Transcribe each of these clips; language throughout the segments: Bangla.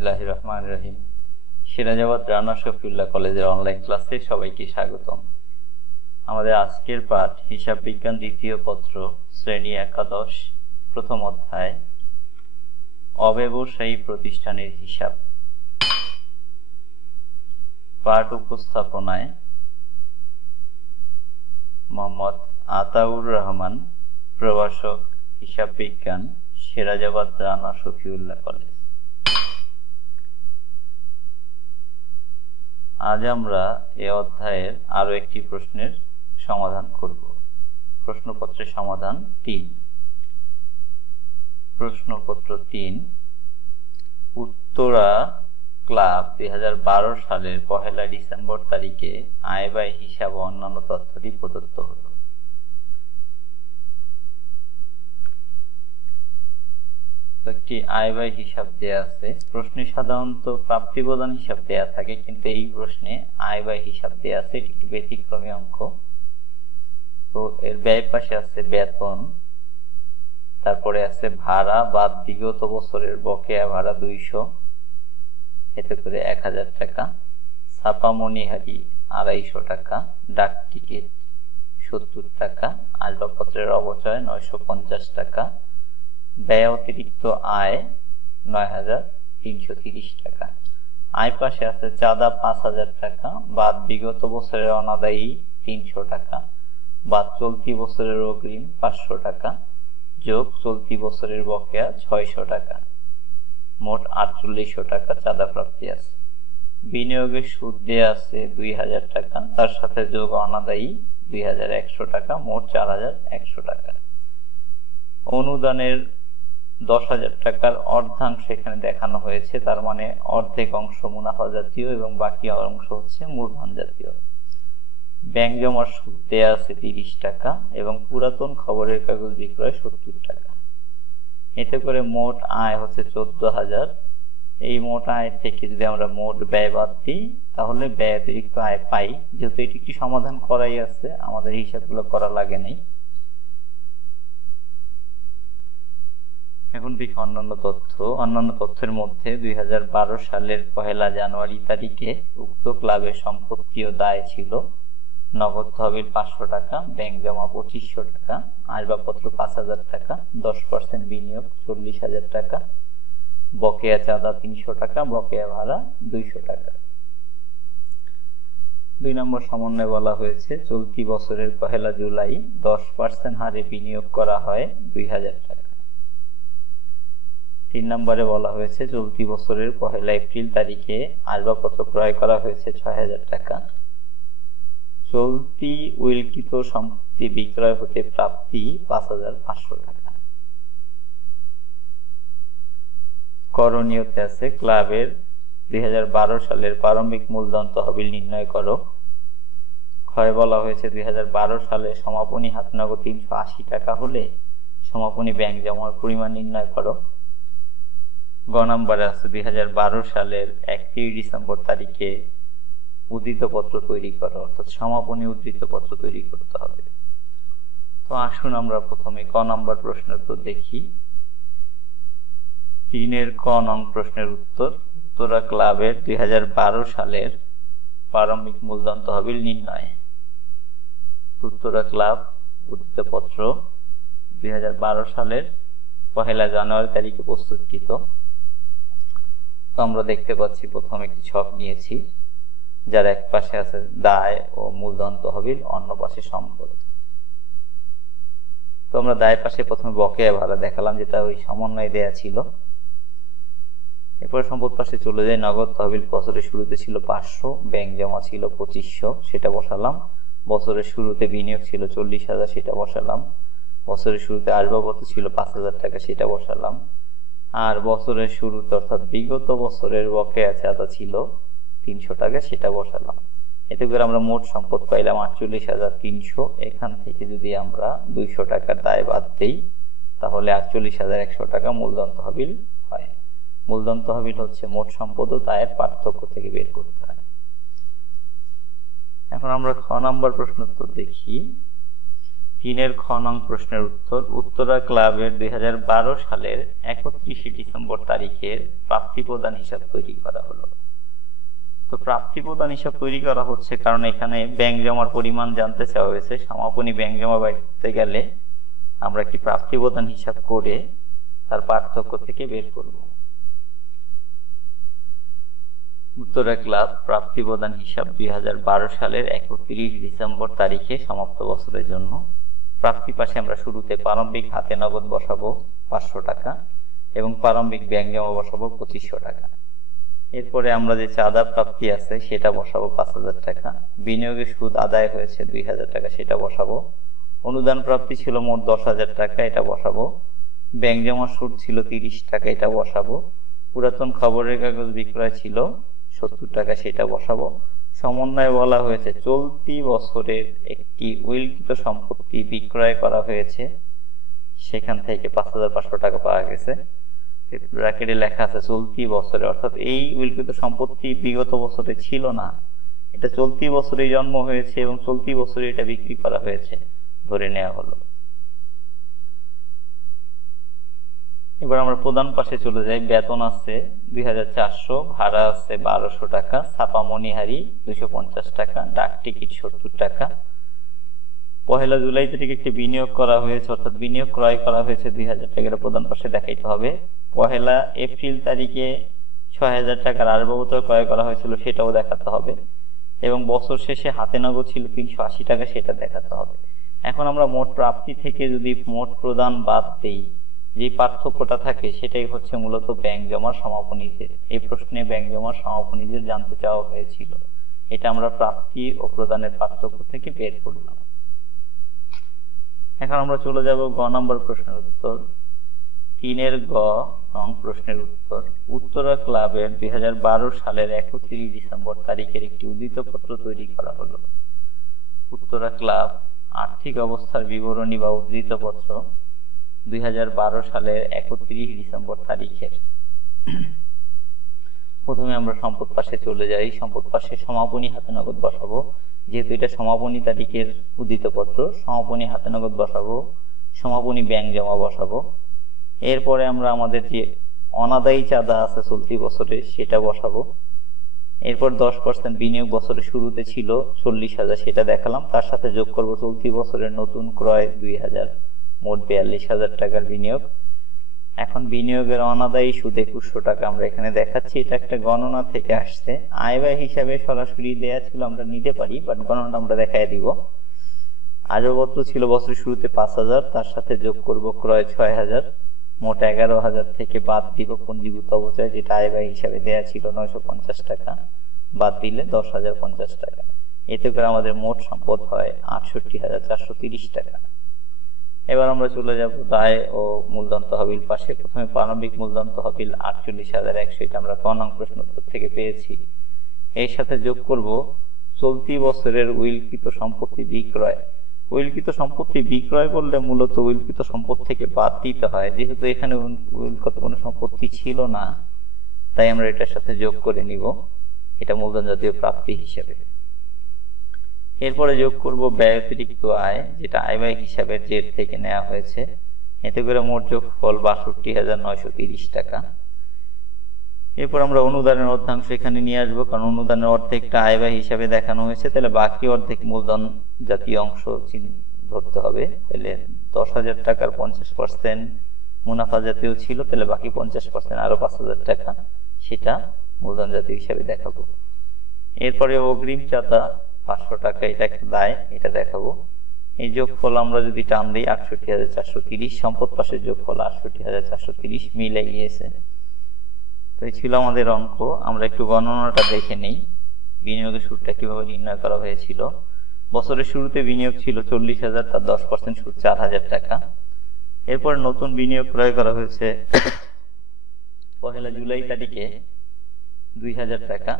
বিসমিল্লাহির রহমানির রহিম। সিরাজাবাদ রানা শফিউল্লাহ কলেজের অনলাইন ক্লাসে সবাইকে স্বাগতম। আমাদের আজকের পাঠ হিসাব বিজ্ঞান দ্বিতীয় পত্র, শ্রেণী একাদশ, প্রথম অধ্যায়, অব্যবসায়ী প্রতিষ্ঠানের হিসাব। পাঠ উপস্থাপনায় মোহাম্মদ আতাউর রহমান, প্রভাষক, হিসাব বিজ্ঞান, সিরাজাবাদ রানা শফিউল্লাহ কলেজ। আজ আমরা এ অধ্যায়ের আরো একটি প্রশ্নের সমাধান করব। প্রশ্নপত্রের সমাধান 3। প্রশ্নপত্র 3, উত্তরা ক্লাব 2012 সালের 1 ডিসেম্বর তারিখে আয় ব্যয় হিসাব ও অন্যান্য তথ্যটি প্রদত্ত হল। একটি আয় ব্যয় হিসাব দেয়া আছে। প্রশ্নে সাধারণত প্রাপ্তি প্রদান হিসাব দেয়া থাকে, কিন্তু এই প্রশ্নে আয় ব্যয় হিসাব দেয়া আছে। এটি একটি ব্যতিক্রমী অঙ্ক। তো এর ব্যয় পাশে আছে বেতন, তারপরে আছে ভাড়া বাদ বিগত বছরের বকেয়া ভাড়া 200, এতে করে 1000 টাকা, ছাপা মণিহারি 250 টাকা, ডাক টিকিট 70 টাকা, আসবাবপত্রের অবচয় 950 টাকা, ব্যয় অতিরিক্ত আয় 9330 টাকা। আয় পাশে আছে চাঁদা 5000 টাকা, বাদ বিগত বছরের অনাদায়ী 300 টাকা, বাদ চলতি বছরের অগ্রিম 500 টাকা, যোগ চলতি বছরের বকেয়া 600 টাকা, মোট 4800 টাকা চাঁদা প্রাপ্তি আছে। বিনিয়োগের সুদ দেয়া আছে 2000 টাকা, তার সাথে যোগ অনাদায়ী 2100 টাকা, মোট 4100 টাকা। অনুদানের 10,000 টাকার অর্ধাংশ এখানে দেখানো হয়েছে, তার মানে অর্ধেক অংশ মুনাফা জাতীয় এবং বাকি অংশ হচ্ছে মূলধন জাতীয়। ব্যাংক জমার সুদ দেয়া আছে 30 টাকা এবং পুরাতন খবরের কাগজ বিক্রয় 70 টাকা। এতে করে মোট আয় হচ্ছে 14,000। এই মোট আয় থেকে যদি আমরা মোট ব্যয় বাদ দিই তাহলে ব্যয় অতিরিক্ত আয় পাই। যেহেতু এটি একটি সমাধান করাই আছে, আমাদের হিসাবগুলো করা লাগে নাই। এখন দেখি অন্যান্য তথ্য। অন্যান্য তথ্যের মধ্যে 2012 সালের 1 জানুয়ারি তারিখে উক্ত ক্লাবের সম্পত্তি ও দায় ছিল নগদ তহবিল 500 টাকা, ব্যাংক জমা 2500 টাকা, আসবাবপত্র 5000 টাকা, 10% বিনিয়োগ 40,000 টাকা, বকেয়া চাঁদা 300 টাকা, বকেয়া ভাড়া 200 টাকা। 2 নম্বর সমন্বয়ে বলা হয়েছে চলতি বছরের 1 জুলাই 10% হারে বিনিয়োগ করা হয় 2000 টাকা। 3 নম্বরে বলা হয়েছে চলতি বছরের 1 এপ্রিল তারিখে আসবাবপত্র ক্রয় করা হয়েছে 6000 টাকা। চলতি উইলকৃত সম্পত্তি বিক্রয় হতে প্রাপ্তি 5500 টাকা। করণীয়তে আছে ক্লাবের 2012 সালের প্রারম্ভিক মূলধন তহবিল নির্ণয় করো। ক্ষয় বলা হয়েছে 2012 সালে সমাপনী হাতনগদ 380 টাকা হলে সমাপনী ব্যাংক জমার পরিমাণ নির্ণয় করো। গ নম্বরে আছে 2012 সালের 31 ডিসেম্বর তারিখে উদ্ধৃতপত্র তৈরি করো, অর্থাৎ সমাপনী উদ্ধৃতপত্র তৈরি করতে হবে। তো আসুন আমরা প্রথমে ক নম্বর প্রশ্নের উত্তর দেখি। 3 ক নং প্রশ্নের উত্তর, উত্তরা ক্লাবের 2012 সালের প্রারম্ভিক মূলধন তহবিল নির্ণয়। উত্তরা ক্লাব উদ্ধৃতপত্র 2012 সালের 1 জানুয়ারি তারিখে প্রস্তুতকৃত। তো আমরা দেখতে পাচ্ছি প্রথমে একটি ছক নিয়েছি, যার এক পাশে আছে দায় ও মূলধন তহবিল, অন্য পাশে সম্পদ। তো আমরা দায় পাশে প্রথমে বকেয়া ভাড়া দেখালাম, যেটা ওই সমন্বয় দেয়া ছিল। এরপর সম্পদ পাশে চলে যায়। নগদ তহবিল বছরের শুরুতে ছিল 500, ব্যাংক জমা ছিল 2500, সেটা বসালাম। বছরের শুরুতে বিনিয়োগ ছিল 40,000, সেটা বসালাম। বছরের শুরুতে আসবাবপত্র ছিল 5000 টাকা, সেটা বসালাম। আর বছরের শুরুতে অর্থাৎ বিগত বছরের বকেয়া চাঁদা ছিল 300 টাকা, সেটা বসালাম। এতে করে আমরা মোট সম্পদ পাইলাম 48,300। এখান থেকে যদি আমরা 200 টাকার দায় বাদ দেই তাহলে 48,100 টাকা মূলধন তহবিল হয়। মূলধন তহবিল হচ্ছে মোট সম্পদ ও দায়ের পার্থক্য থেকে বের করতে হয়। এখন আমরা খ নম্বর প্রশ্ন উত্তর দেখি। তিনের খ নং প্রশ্নের উত্তর, উত্তরা ক্লাবের 2012 সালের 31 ডিসেম্বর তারিখের প্রাপ্তি প্রদান হিসাব তৈরি করা হলো। তো প্রাপ্তি প্রদান হিসাব তৈরি করা হচ্ছে কারণ এখানে ব্যাংক জমার পরিমাণ জানতে চাওয়া হয়েছে। সমাপনী ব্যাংক জমা বাইর করতে গেলে আমরা একটি প্রাপ্তি প্রদান হিসাব করে তার পার্থক্য থেকে বের করব। উত্তরা ক্লাব প্রাপ্তি প্রদান হিসাব 2012 সালের 31 ডিসেম্বর তারিখে সমাপ্ত বছরের জন্য। প্রাপ্তি পাশে আমরা শুরুতে প্রারম্ভিক হাতে নগদ বসাবো 500 টাকা এবং প্রারম্ভিক ব্যাংক জমা বসাবো 2500 টাকা। এরপরে আমরা যে চাঁদা প্রাপ্তি আছে সেটা বসাবো 5000 টাকা। বিনিয়োগের সুদ আদায় হয়েছে 2000 টাকা, সেটা বসাবো। অনুদান প্রাপ্তি ছিল মোট 10,000 টাকা, এটা বসাবো। ব্যাংক জমা সুদ ছিল 30 টাকা, এটা বসাবো। পুরাতন খবরের কাগজ বিক্রয় ছিল 70 টাকা, সেটা বসাবো। সমন্বয়ে বলা হয়েছে চলতি বছরের একটি উইলকৃত সম্পত্তি বিক্রয় করা হয়েছে, সেখান থেকে 5500 টাকা পাওয়া গেছে। ব্র্যাকেটে লেখা আছে চলতি বছরে, অর্থাৎ এই উইলকৃত সম্পত্তি বিগত বছরে ছিল না, এটা চলতি বছরে জন্ম হয়েছে এবং চলতি বছরে এটা বিক্রি করা হয়েছে ধরে নেওয়া হলো। এবার আমরা প্রধান পাশে চলে যাই। বেতন আছে 2400, ভাড়া আছে 1200 টাকা, ছাপা মণিহারি 250 টাকা, ডাক টিকিট 70 টাকা। 1 জুলাই তারিখে একটি বিনিয়োগ করা হয়েছে, অর্থাৎ বিনিয়োগ ক্রয় করা হয়েছে 2000 টাকা, প্রধান পাশে দেখাইতে হবে। 1 এপ্রিল তারিখে 6000 টাকার আসবাবপত্র ক্রয় করা হয়েছিল, সেটাও দেখাতে হবে। এবং বছর শেষে হাতে নগদ ছিল 380 টাকা, সেটা দেখাতে হবে। এখন আমরা মোট প্রাপ্তি থেকে যদি মোট প্রদান বাদ দেই, যে পার্থক্যটা থাকে সেটাই হচ্ছে মূলত ব্যাংক জমার সমাপনীদের। এই প্রশ্নে ব্যাংক জমার সমাপনীদের জানতে চাওয়া হয়েছিল, এটা আমরা প্রাপ্তি ও প্রদানের পার্থক্য থেকে বের করলাম। এখন আমরা চলে যাব গ নম্বর প্রশ্নের উত্তর। 3 গ নং প্রশ্নের উত্তর, উত্তরা ক্লাবের 2012 সালের 31 ডিসেম্বর তারিখের একটি উদ্ধৃতপত্র তৈরি করা হলো। উত্তরা ক্লাব আর্থিক অবস্থার বিবরণী বা উদ্ধৃতপত্র 2012 সালের 31 ডিসেম্বর তারিখের। প্রথমে আমরা সম্পদ পাশে চলে যাই। সম্পদ পাশে সমাপনী হাতে নগদ বসাবো, যেহেতু এটা সমাপনী তারিখের উদ্ধৃতপত্র, সমাপনী হাতে নগদ বসাবো, সমাপনী ব্যাংক জমা বসাবো। এরপরে আমরা আমাদের যে অনাদায়ী চাঁদা আছে চলতি বছরে সেটা বসাবো। এরপর 10% বিনিয়োগ বছরের শুরুতে ছিল 40,000, সেটা দেখালাম। তার সাথে যোগ করব চলতি বছরের নতুন ক্রয় 2000, মোট 42,000 টাকার বিনিয়োগ। এখন বিনিয়োগের অনাদায়ী সুদ 2100 টাকা আমরা এখানে দেখাচ্ছি, এটা একটা গণনা থেকে আসছে। আয় ব্যয় হিসাবে সরাসরি দেয়া ছিল, আমরা নিতে পারি, বাট গণনাটা আমরা দেখাই দিব। আসবাবপত্র ছিল বছরের শুরুতে 5000, তার সাথে যোগ করব ক্রয় 6000, মোট 11,000 থেকে বাদ দিব পঞ্জীভূত অবচয়, যেটা আয় ব্যয় হিসাবে দেয়া ছিল 950 টাকা, বাদ দিলে 10,050 টাকা। এতে করে আমাদের মোট সম্পদ হয় 68,430 টাকা। এবার আমরা চলে যাব দায় ও মূলধন তহবিল পাশে। প্রথমে প্রারম্ভিক মূলধন তহবিল 48,100, এটা আমরা ক নং প্রশ্ন উত্তর থেকে পেয়েছি। এর সাথে যোগ করব চলতি বছরের উইলকৃত সম্পত্তি বিক্রয়। উইলকৃত সম্পত্তি বিক্রয় করলে মূলত উইলকৃত সম্পদ থেকে বাদ দিতে হয়, যেহেতু এখানে উইলকৃত কোনো সম্পত্তি ছিল না, তাই আমরা এটার সাথে যোগ করে নিব, এটা মূলধন জাতীয় প্রাপ্তি হিসেবে। এরপরে যোগ করব ব্যয় অতিরিক্ত আয়, যেটা আয় ব্যয় হিসাবের জের থেকে নেওয়া হয়েছে। এতে করে মোট যোগফল 62,930 টাকা। এরপর আমরা অনুদানের অর্ধাংশ এখানে নিয়ে আসবো, কারণ অনুদানের অর্ধেকটা আয় ব্যয় হিসাবে দেখানো হয়েছে, তাহলে বাকি অর্ধেক মূলধন জাতীয় অংশ ধরতে হবে। তাহলে 10,000 টাকার 50% মুনাফা জাতীয় ছিল, তাহলে বাকি 50% আরো 5,000 টাকা, সেটা মূলধন জাতীয় হিসাবে দেখাবো। এরপরে অগ্রিম চাঁদা 500 টাকা, এটা একটা দায়, এটা দেখাবো। এই যোগফল আমরা যদি টান দিই 68,430, সম্পদ পাশের যোগফল 68,430 মিলে গিয়েছে। তো এই ছিল আমাদের অঙ্ক। আমরা একটু গণনাটা দেখে নেই, বিনিয়োগের সুদটা কিভাবে নির্ণয় করা হয়েছিল। বছরের শুরুতে বিনিয়োগ ছিল 40,000, তার 10% সুদ 4,000 টাকা। এরপর নতুন বিনিয়োগ ক্রয় করা হয়েছে 1 জুলাই তারিখে 2,000 টাকা।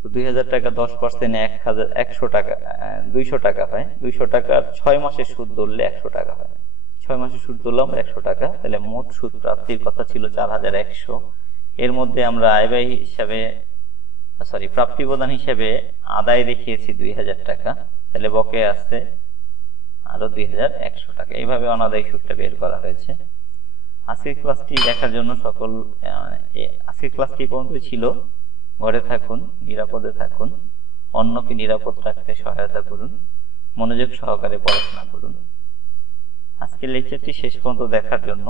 তো 2,000 টাকা 10% 100 টাকা, 200 টাকা হয়। 200 টাকার 6 মাসের সুদ ধরলে 100 টাকা হয়। 6 মাসের সুদ ধরলাম 100 টাকা, তাহলে মোট সুদ প্রাপ্তির কথা ছিল 4,100। এর মধ্যে আমরা আয় ব্যয় হিসাবে প্রাপ্তি প্রদান হিসাবে আদায় দেখিয়েছি 2,000 টাকা, তাহলে বকেয়া আছে আরো 2100 টাকা। এইভাবে অনাদায়ী সুদটা বের করা হয়েছে। আজকের ক্লাসটি দেখার জন্য আজকের ক্লাসটি পর্যন্ত ছিল। ঘরে থাকুন, নিরাপদে থাকুন, অন্যকে নিরাপদ রাখতে সহায়তা করুন, মনোযোগ সহকারে পড়াশোনা করুন। আজকের লেকচারটি শেষ পর্যন্ত দেখার জন্য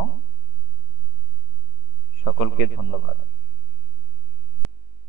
সকলকে ধন্যবাদ।